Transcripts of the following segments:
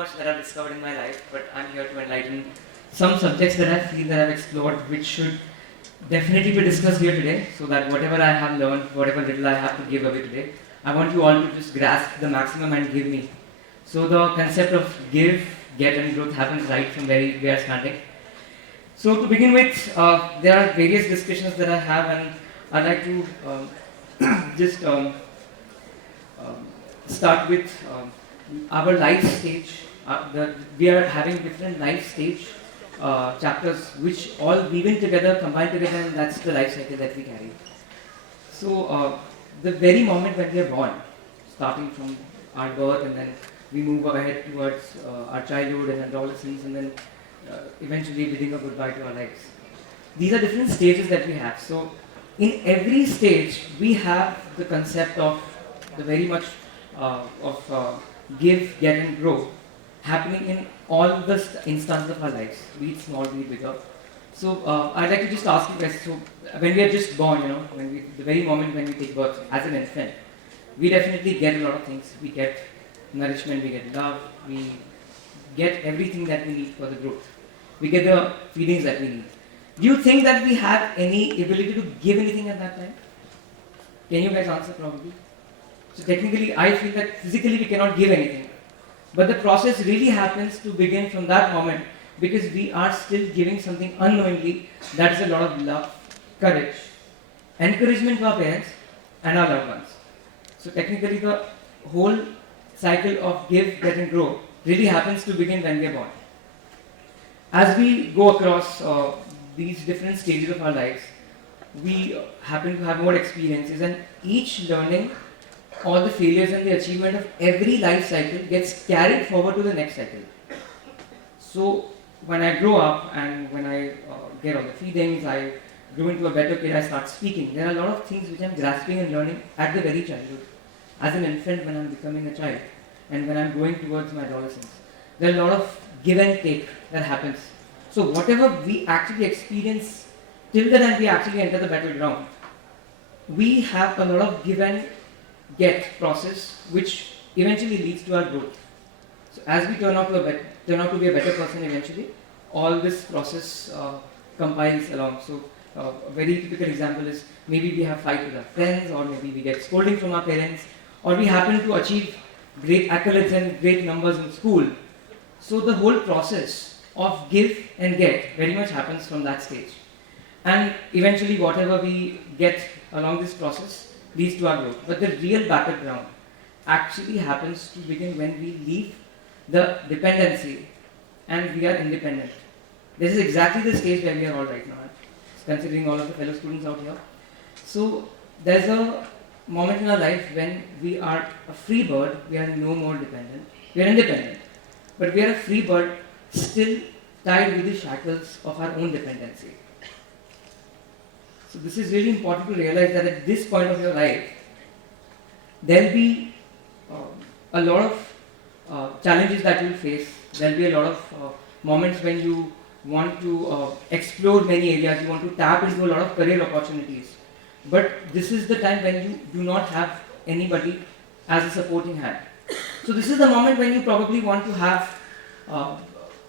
much that I've discovered in my life, but I'm here to enlighten some subjects that I feel that I've explored, which should definitely be discussed here today, so that whatever I have learned, whatever little I have to give away today, I want you all to just grasp the maximum and give me. So the concept of give, get and growth happens right from where we are standing. So to begin with, there are various discussions that I have, and I'd like to just start with our life stage. We are having different life stage chapters which all weave in together, combine together, and that's the life cycle that we carry. So the very moment when we are born, starting from our birth, and then we move ahead towards our childhood and adolescence, and then eventually bidding a goodbye to our lives. These are different stages that we have. So in every stage, we have the concept of the very much give, get and grow happening in all the instances of our lives, be it small, be it bigger. So I'd like to just ask you guys, so when we are just born, the very moment when we take birth as an infant, we definitely get a lot of things. We get nourishment, we get love, we get everything that we need for the growth. We get the feelings that we need. Do you think that we have any ability to give anything at that time? Can you guys answer probably? So technically, I feel that physically we cannot give anything. But the process really happens to begin from that moment, because we are still giving something unknowingly. That is a lot of love, courage, encouragement to our parents and our loved ones. So technically the whole cycle of give, get and grow really happens to begin when we are born. As we go across these different stages of our lives, we happen to have more experiences, and each learning, all the failures and the achievement of every life cycle gets carried forward to the next cycle. So when I grow up and when I get all the feelings, I grow into a better kid, I start speaking. There are a lot of things which I'm grasping and learning at the very childhood. As an infant, when I'm becoming a child, and when I'm going towards my adolescence, there are a lot of give and take that happens. So whatever we actually experience till the time we actually enter the battleground, we have a lot of give and get process which eventually leads to our growth. So as we turn out to be a better person eventually, all this process compiles along. So a very typical example is maybe we have fight with our friends, or maybe we get scolding from our parents, or we happen to achieve great accolades and great numbers in school. So the whole process of give and get very much happens from that stage. And eventually whatever we get along this process leads to our growth. But the real battleground actually happens to begin when we leave the dependency and we are independent. This is exactly the stage where we are all right now, considering all of the fellow students out here. So there's a moment in our life when we are a free bird, we are no more dependent, we are independent, but we are a free bird still tied with the shackles of our own dependency. So this is really important to realize that at this point of your life, there will be a lot of challenges that you will face. There will be a lot of moments when you want to explore many areas, you want to tap into a lot of career opportunities. But this is the time when you do not have anybody as a supporting hand. So this is the moment when you probably want to have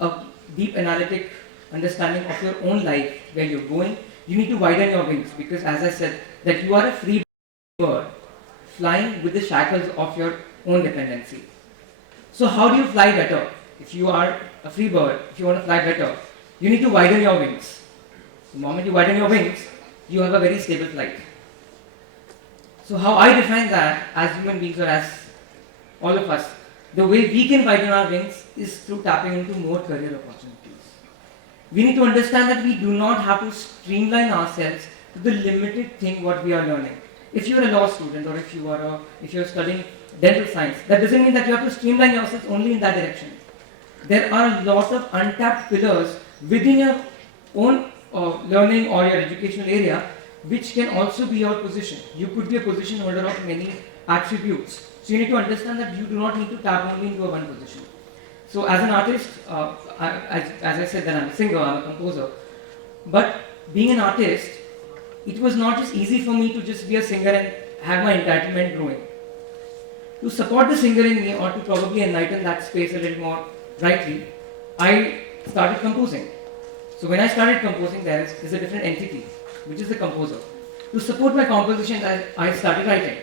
a deep analytic understanding of your own life, where you're going. You need to widen your wings, because as I said, that you are a free bird flying with the shackles of your own dependency. So how do you fly better? If you are a free bird, if you want to fly better, you need to widen your wings. The moment you widen your wings, you have a very stable flight. So how I define that as human beings, or as all of us, the way we can widen our wings is through tapping into more career opportunities. We need to understand that we do not have to streamline ourselves to the limited thing what we are learning. If you are a law student, or if you are studying dental science, that doesn't mean that you have to streamline yourself only in that direction. There are a lot of untapped pillars within your own learning or your educational area, which can also be your position. You could be a position holder of many attributes. So you need to understand that you do not need to tap only into one position. So as an artist, as I said that I'm a singer, I'm a composer, but being an artist, it was not just easy for me to just be a singer and have my entitlement growing. To support the singer in me, or to probably enlighten that space a little more, rightly, I started composing. So when I started composing, there is a different entity, which is the composer. To support my composition, I started writing.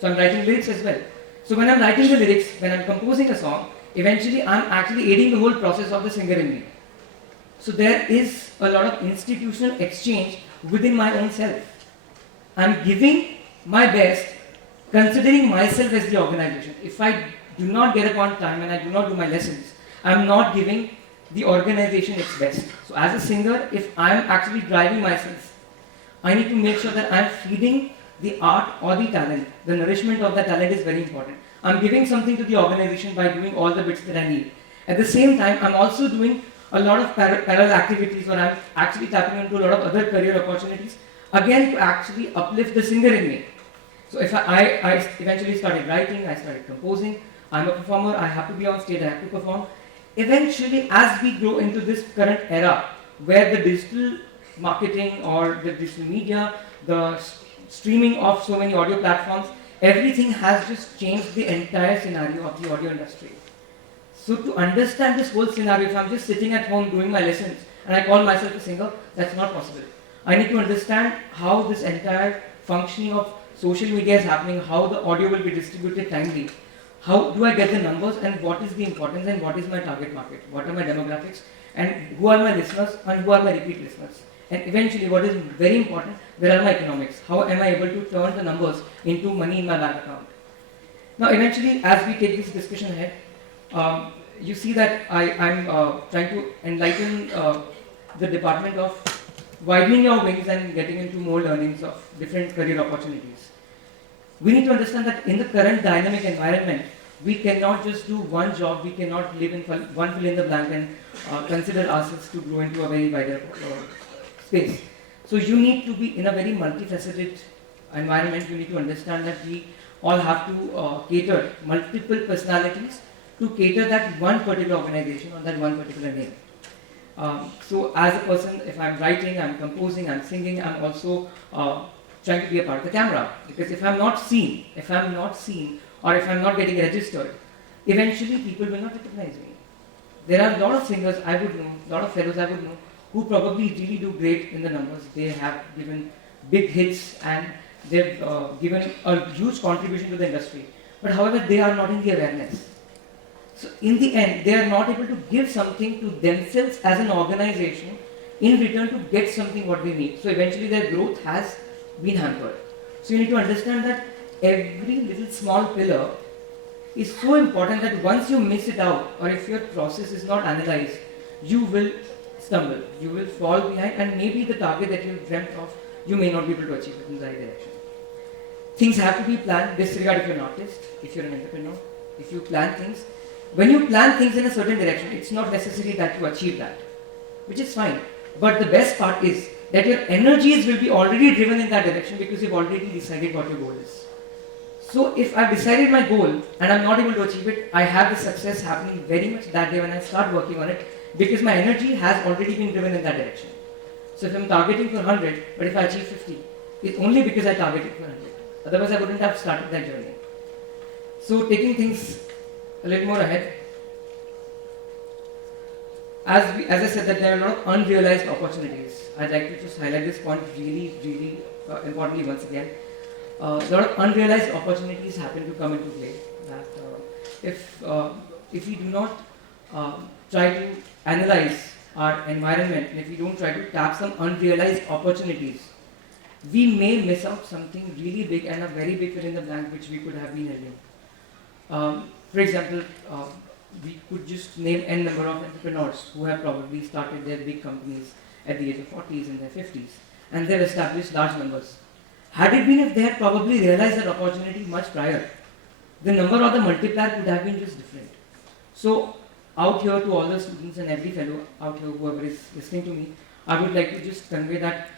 So I'm writing lyrics as well. So when I'm writing the lyrics, when I'm composing a song, eventually I'm actually aiding the whole process of the singer in me. So there is a lot of institutional exchange within my own self. I'm giving my best, considering myself as the organization. If I do not get up on time and I do not do my lessons, I'm not giving the organization its best. So as a singer, if I'm actually driving myself, I need to make sure that I'm feeding the art or the talent. The nourishment of the talent is very important. I'm giving something to the organization by doing all the bits that I need. At the same time, I'm also doing a lot of parallel activities where I'm actually tapping into a lot of other career opportunities, again to actually uplift the singer in me. So if I eventually started writing, I started composing, I'm a performer, I have to be on stage, I have to perform. Eventually, as we grow into this current era, where the digital marketing or the digital media, the streaming of so many audio platforms, everything has just changed the entire scenario of the audio industry. So to understand this whole scenario, if I'm just sitting at home doing my lessons and I call myself a singer, that's not possible. I need to understand how this entire functioning of social media is happening, how the audio will be distributed timely, how do I get the numbers, and what is the importance, and what is my target market, what are my demographics, and who are my listeners and who are my repeat listeners. And eventually, what is very important, where are my economics? How am I able to turn the numbers into money in my bank account? Now, eventually, as we take this discussion ahead, you see that I'm trying to enlighten the department of widening your wings and getting into more learnings of different career opportunities. We need to understand that in the current dynamic environment, we cannot just do one job, we cannot live in one fill in the blank and consider ourselves to grow into a very wider space. So you need to be in a very multifaceted environment. You need to understand that we all have to cater multiple personalities to cater that one particular organization or that one particular name. So as a person, if I'm writing, I'm composing, I'm singing, I'm also trying to be a part of the camera. Because if I'm not seen, or if I'm not getting registered, eventually people will not recognize me. There are a lot of singers I would know, a lot of fellows I would know, who probably really do great in the numbers. They have given big hits and they've given a huge contribution to the industry. But however, they are not in the awareness. So in the end, they are not able to give something to themselves as an organization in return to get something what they need. So eventually their growth has been hampered. So you need to understand that every little small pillar is so important that once you miss it out, or if your process is not analyzed, you will stumble, you will fall behind, and maybe the target that you dreamt of, you may not be able to achieve it in the right direction. Things have to be planned, disregard if you're an artist, if you're an entrepreneur, if you plan things. When you plan things in a certain direction, it's not necessary that you achieve that, which is fine. But the best part is that your energies will be already driven in that direction because you've already decided what your goal is. So if I've decided my goal and I'm not able to achieve it, I have the success happening very much that day when I start working on it because my energy has already been driven in that direction. So if I'm targeting for 100, but if I achieve 50, it's only because I targeted for 100. Otherwise I wouldn't have started that journey. So taking things a little more ahead, as I said that there are a lot of unrealized opportunities. I'd like to just highlight this point really importantly once again. A lot of unrealized opportunities happen to come into play. That if we do not try to analyze our environment, and if we don't try to tap some unrealized opportunities, we may miss out something really big and a very big fill in the blank which we could have been having. For example, we could just name n number of entrepreneurs who have probably started their big companies at the age of 40s and their 50s, and they've established large numbers. Had it been if they had probably realized that opportunity much prior, the number or the multiplier could have been just different. So out here to all the students and every fellow out here, whoever is listening to me, I would like to just convey that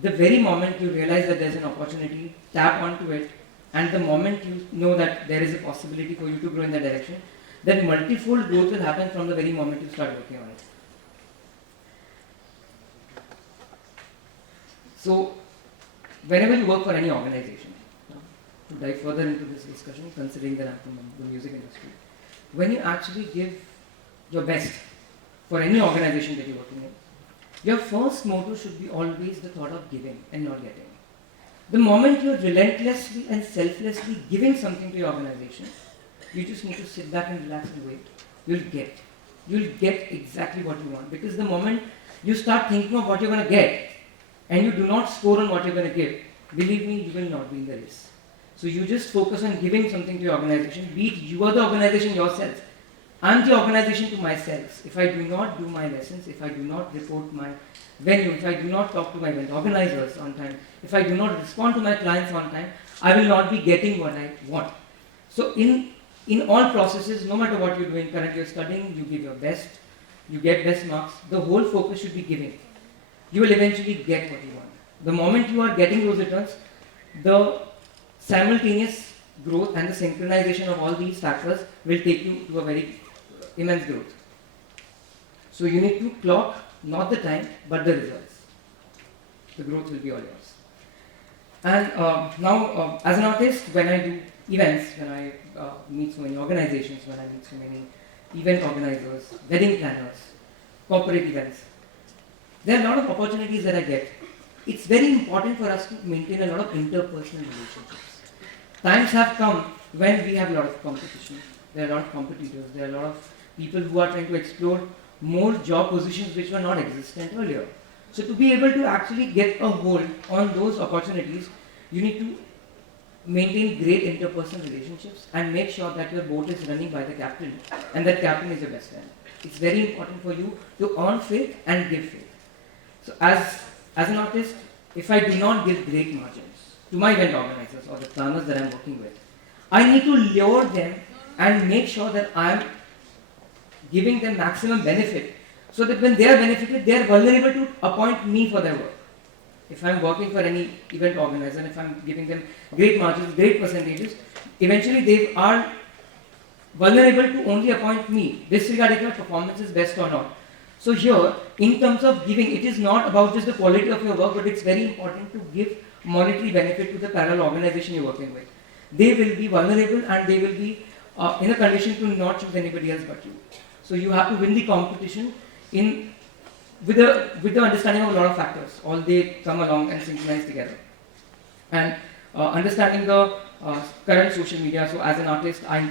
the very moment you realize that there's an opportunity, tap onto it, and the moment you know that there is a possibility for you to grow in that direction, then multifold growth will happen from the very moment you start working on it. So, whenever you work for any organization, to dive further into this discussion, considering that I'm from the music industry, when you actually give your best for any organization that you're working in, your first motto should be always the thought of giving and not getting. The moment you're relentlessly and selflessly giving something to your organization, you just need to sit back and relax and wait. You'll get. You'll get exactly what you want. Because the moment you start thinking of what you're going to get and you do not score on what you're going to give, believe me, you will not be in the race. So you just focus on giving something to your organization. Be it you are the organization yourself. I'm the organization to myself. If I do not do my lessons, if I do not report my venue, if I do not talk to my event organizers on time, if I do not respond to my clients on time, I will not be getting what I want. So in all processes, no matter what you're doing, currently you're studying, you give your best, you get best marks, the whole focus should be giving. You will eventually get what you want. The moment you are getting those returns, the simultaneous growth and the synchronization of all these factors will take you to a very immense growth. So you need to clock not the time, but the results. The growth will be all yours. And now, as an artist, when I do events, when I meet so many organizations, when I meet so many event organizers, wedding planners, corporate events, there are a lot of opportunities that I get. It's very important for us to maintain a lot of interpersonal relationships. Times have come when we have a lot of competition. There are a lot of competitors. There are a lot of people who are trying to explore more job positions which were not existent earlier. So to be able to actually get a hold on those opportunities, you need to maintain great interpersonal relationships and make sure that your boat is running by the captain and that captain is your best friend. It's very important for you to earn faith and give faith. So as an artist, if I do not give great margins to my event organizers or the planners that I'm working with, I need to lure them and make sure that I'm giving them maximum benefit so that when they are benefited, they are vulnerable to appoint me for their work. If I'm working for any event organizer, if I'm giving them great margins, great percentages, eventually they are vulnerable to only appoint me, disregarding my performance is best or not. So here, in terms of giving, it is not about just the quality of your work, but it's very important to give monetary benefit to the parallel organization you're working with. They will be vulnerable and they will be in a condition to not choose anybody else but you. So you have to win the competition with the understanding of a lot of factors. All they come along and synchronize together. And understanding the current social media. So as an artist, I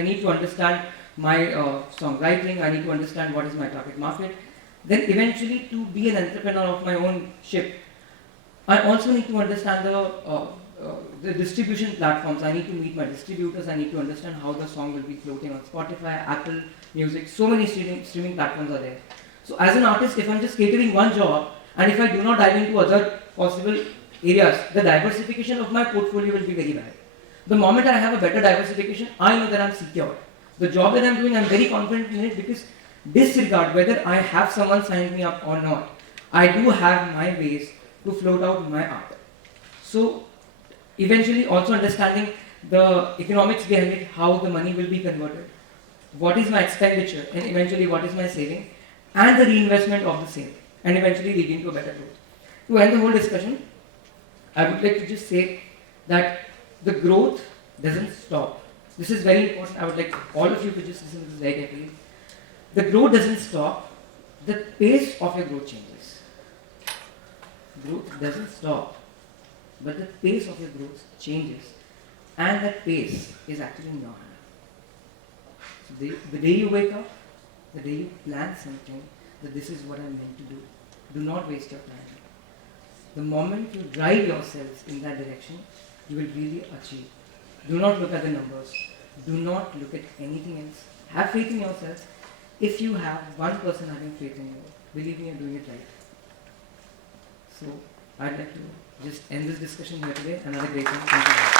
need to understand my songwriting. I need to understand what is my target market. Then eventually, to be an entrepreneur of my own ship, I also need to understand the distribution platforms. I need to meet my distributors. I need to understand how the song will be floating on Spotify, Apple Music. So many streaming platforms are there. So as an artist, if I'm just catering one job, and if I do not dive into other possible areas, the diversification of my portfolio will be very bad. The moment I have a better diversification, I know that I'm secure. The job that I'm doing, I'm very confident in it because disregard whether I have someone sign me up or not, I do have my ways to float out my art. So eventually also understanding the economics behind it, how the money will be converted, what is my expenditure, and eventually what is my saving, and the reinvestment of the same, and eventually leading to a better growth. To end the whole discussion, I would like to just say that the growth doesn't stop. This is very important. I would like all of you to just listen to this very carefully. The growth doesn't stop. The pace of your growth changes. Growth doesn't stop, but the pace of your growth changes, and that pace is actually in your hand. So the day you wake up, the day you plan something, that this is what I'm meant to do, do not waste your time. The moment you drive yourselves in that direction, you will really achieve. Do not look at the numbers. Do not look at anything else. Have faith in yourselves. If you have one person having faith in you, believe me, you're doing it right. So I'd like to just end this discussion here today. Another great one. Thank you.